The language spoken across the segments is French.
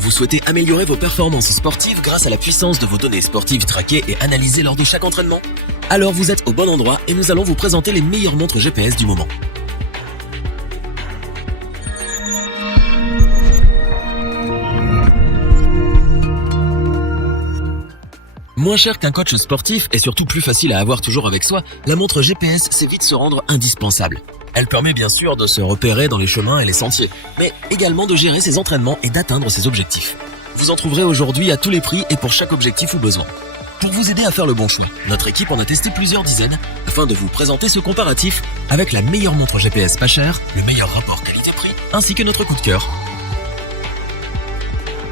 Vous souhaitez améliorer vos performances sportives grâce à la puissance de vos données sportives traquées et analysées lors de chaque entraînement? Alors vous êtes au bon endroit et nous allons vous présenter les meilleures montres GPS du moment. Moins cher qu'un coach sportif et surtout plus facile à avoir toujours avec soi, la montre GPS sait vite se rendre indispensable. Elle permet bien sûr de se repérer dans les chemins et les sentiers, mais également de gérer ses entraînements et d'atteindre ses objectifs. Vous en trouverez aujourd'hui à tous les prix et pour chaque objectif ou besoin. Pour vous aider à faire le bon choix, notre équipe en a testé plusieurs dizaines afin de vous présenter ce comparatif avec la meilleure montre GPS pas chère, le meilleur rapport qualité-prix ainsi que notre coup de cœur.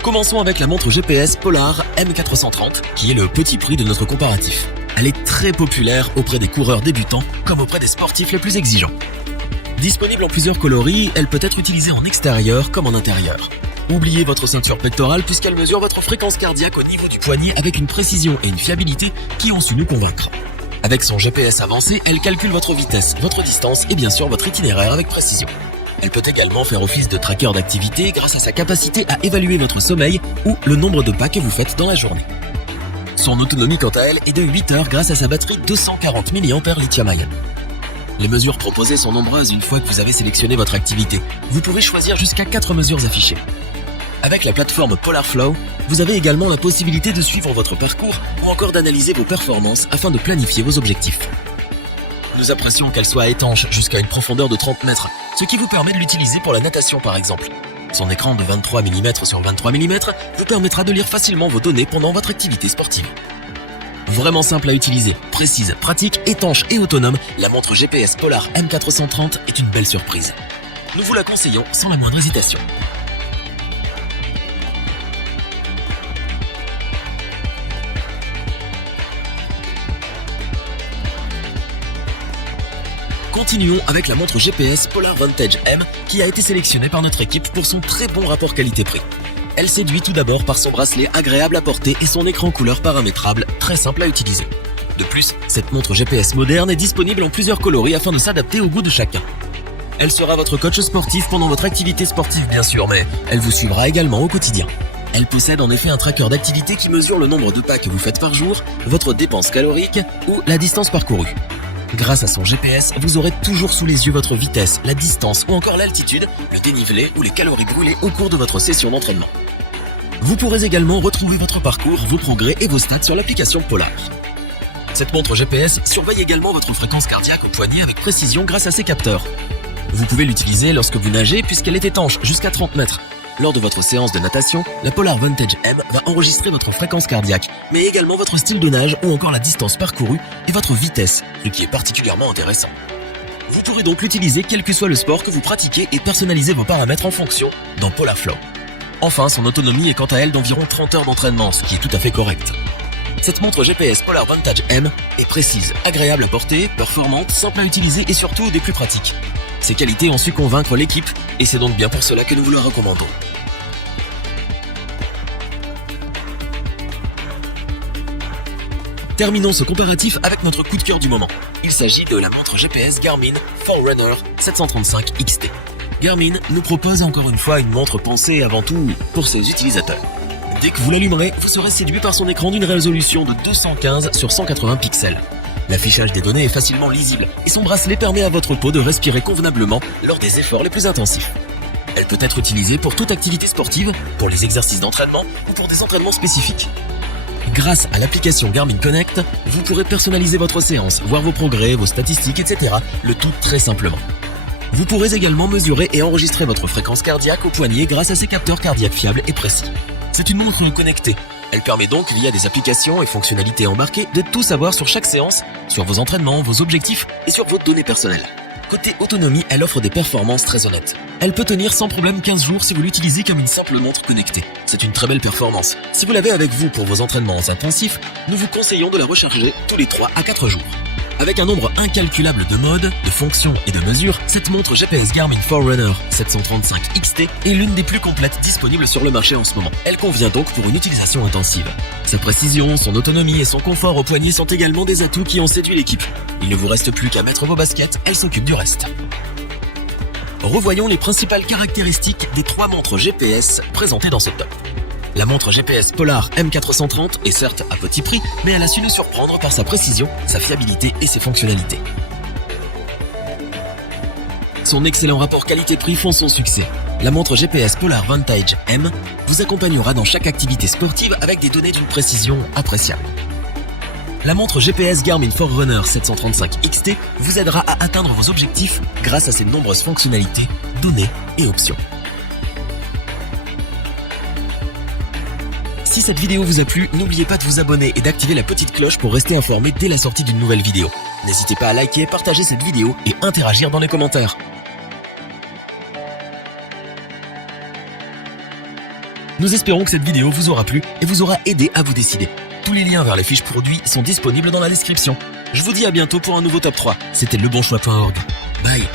Commençons avec la montre GPS Polar M430 qui est le petit prix de notre comparatif. Elle est très populaire auprès des coureurs débutants comme auprès des sportifs les plus exigeants. Disponible en plusieurs coloris, elle peut être utilisée en extérieur comme en intérieur. Oubliez votre ceinture pectorale puisqu'elle mesure votre fréquence cardiaque au niveau du poignet avec une précision et une fiabilité qui ont su nous convaincre. Avec son GPS avancé, elle calcule votre vitesse, votre distance et bien sûr votre itinéraire avec précision. Elle peut également faire office de tracker d'activité grâce à sa capacité à évaluer votre sommeil ou le nombre de pas que vous faites dans la journée. Son autonomie quant à elle est de 8 heures grâce à sa batterie 240 mAh lithium-ion. Les mesures proposées sont nombreuses une fois que vous avez sélectionné votre activité. Vous pouvez choisir jusqu'à 4 mesures affichées. Avec la plateforme PolarFlow, vous avez également la possibilité de suivre votre parcours ou encore d'analyser vos performances afin de planifier vos objectifs. Nous apprécions qu'elle soit étanche jusqu'à une profondeur de 30 mètres, ce qui vous permet de l'utiliser pour la natation par exemple. Son écran de 23 mm sur 23 mm vous permettra de lire facilement vos données pendant votre activité sportive. Vraiment simple à utiliser, précise, pratique, étanche et autonome, la montre GPS Polar M430 est une belle surprise. Nous vous la conseillons sans la moindre hésitation. Continuons avec la montre GPS Polar Vantage M qui a été sélectionnée par notre équipe pour son très bon rapport qualité-prix. Elle séduit tout d'abord par son bracelet agréable à porter et son écran couleur paramétrable très simple à utiliser. De plus, cette montre GPS moderne est disponible en plusieurs coloris afin de s'adapter au goût de chacun. Elle sera votre coach sportif pendant votre activité sportive bien sûr, mais elle vous suivra également au quotidien. Elle possède en effet un tracker d'activité qui mesure le nombre de pas que vous faites par jour, votre dépense calorique ou la distance parcourue. Grâce à son GPS, vous aurez toujours sous les yeux votre vitesse, la distance ou encore l'altitude, le dénivelé ou les calories brûlées au cours de votre session d'entraînement. Vous pourrez également retrouver votre parcours, vos progrès et vos stats sur l'application Polar. Cette montre GPS surveille également votre fréquence cardiaque au poignet avec précision grâce à ses capteurs. Vous pouvez l'utiliser lorsque vous nagez puisqu'elle est étanche jusqu'à 30 mètres. Lors de votre séance de natation, la Polar Vantage M va enregistrer votre fréquence cardiaque, mais également votre style de nage ou encore la distance parcourue et votre vitesse, ce qui est particulièrement intéressant. Vous pourrez donc l'utiliser quel que soit le sport que vous pratiquez et personnaliser vos paramètres en fonction dans PolarFlow. Enfin, son autonomie est quant à elle d'environ 30 heures d'entraînement, ce qui est tout à fait correct. Cette montre GPS Polar Vantage M est précise, agréable à porter, performante, simple à utiliser et surtout des plus pratiques. Ses qualités ont su convaincre l'équipe et c'est donc bien pour cela que nous vous la recommandons. Terminons ce comparatif avec notre coup de cœur du moment. Il s'agit de la montre GPS Garmin Forerunner 735 XT. Garmin nous propose encore une fois une montre pensée avant tout pour ses utilisateurs. Dès que vous l'allumerez, vous serez séduit par son écran d'une résolution de 215 sur 180 pixels. L'affichage des données est facilement lisible et son bracelet permet à votre peau de respirer convenablement lors des efforts les plus intensifs. Elle peut être utilisée pour toute activité sportive, pour les exercices d'entraînement ou pour des entraînements spécifiques. Grâce à l'application Garmin Connect, vous pourrez personnaliser votre séance, voir vos progrès, vos statistiques, etc. Le tout très simplement. Vous pourrez également mesurer et enregistrer votre fréquence cardiaque au poignet grâce à ses capteurs cardiaques fiables et précis. C'est une montre connectée. Elle permet donc, via des applications et fonctionnalités embarquées, de tout savoir sur chaque séance, sur vos entraînements, vos objectifs et sur vos données personnelles. Côté autonomie, elle offre des performances très honnêtes. Elle peut tenir sans problème 15 jours si vous l'utilisez comme une simple montre connectée. C'est une très belle performance. Si vous l'avez avec vous pour vos entraînements intensifs, nous vous conseillons de la recharger tous les 3 à 4 jours. Avec un nombre incalculable de modes, de fonctions et de mesures, cette montre GPS Garmin Forerunner 735 XT est l'une des plus complètes disponibles sur le marché en ce moment. Elle convient donc pour une utilisation intensive. Sa précision, son autonomie et son confort au poignet sont également des atouts qui ont séduit l'équipe. Il ne vous reste plus qu'à mettre vos baskets, elle s'occupe du reste. Revoyons les principales caractéristiques des 3 montres GPS présentées dans ce top. La montre GPS Polar M430 est certes à petit prix, mais elle a su nous surprendre par sa précision, sa fiabilité et ses fonctionnalités. Son excellent rapport qualité-prix font son succès. La montre GPS Polar Vantage M vous accompagnera dans chaque activité sportive avec des données d'une précision appréciable. La montre GPS Garmin Forerunner 735 XT vous aidera à atteindre vos objectifs grâce à ses nombreuses fonctionnalités, données et options. Si cette vidéo vous a plu, n'oubliez pas de vous abonner et d'activer la petite cloche pour rester informé dès la sortie d'une nouvelle vidéo. N'hésitez pas à liker, partager cette vidéo et interagir dans les commentaires. Nous espérons que cette vidéo vous aura plu et vous aura aidé à vous décider. Tous les liens vers les fiches produits sont disponibles dans la description. Je vous dis à bientôt pour un nouveau top 3. C'était lebonchoix.org. Bye.